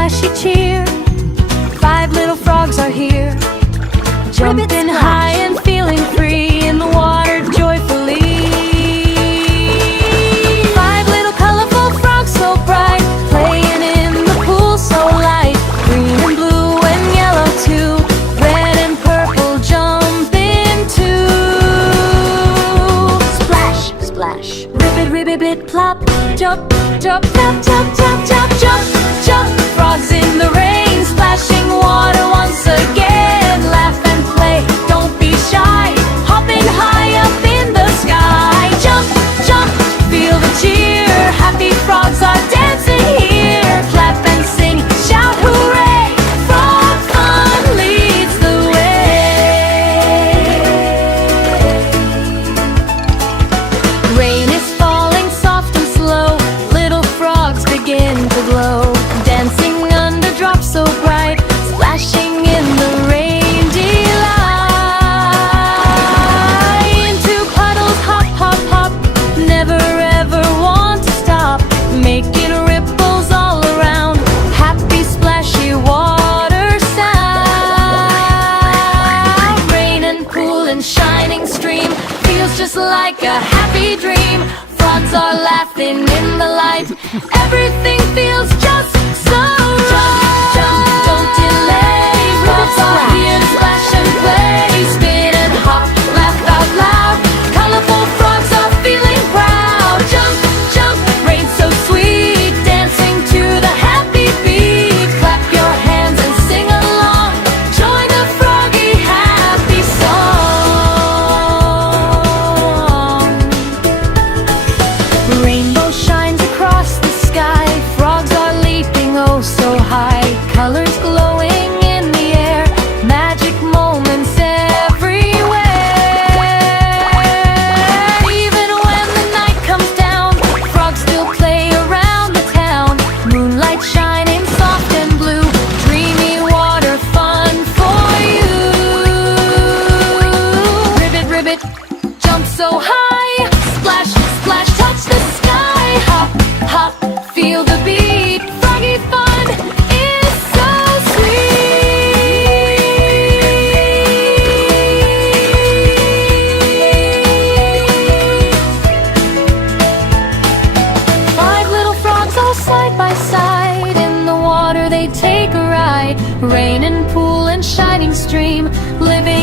splashy cheer. 5 little frogs are here, jumping high and feeling free in the water joyfully. 5 little colorful frogs so bright, playing in the pool so light. Green and blue and yellow too, red and purple jumping too. Splash, splash, ribbit, ribbit, bit, plop. Jump, jump, jump, jump, jump, jump, jump, jump. Frogs in the rain, splashing water once again. Laugh and play, don't be shy, hopping high up in the sky. Jump, jump, feel the cheer. Happy frogs are dancing here. Clap and sing, shout hooray. Frog fun leads the way. Rain is falling soft and slow. Little frogs begin to glow, dancing under drops so bright, splashing in the rain delight. Into puddles hop, hop, hop, never ever want to stop, making ripples all around. Happy splashy water sound. Rain and pool and shining stream, feels just like a happy dream. Frogs are laughing in the light, everything feels just so right. Jump, don't delay, frogs are here to splash and play. Spin and hop, laugh out loud, colorful frogs are feeling proud. Jump, jump, rain so sweet, dancing to the happy beat. Clap your hands and sing along, join the froggy happy song. Rainbow shines across the sky, frogs are leaping oh so high. Colors glowing in the air, magic moments everywhere. Even when the night comes down, frogs still play around the town. Moonlight shining soft and blue, dreamy water fun for you. Ribbit, ribbit, jump so high, splash, splash, touch the sky. Hop, hop, feel the beat, froggy fun is so sweet. 5 little frogs all side by side, in the water they take a ride. Rain and pool and shining stream, living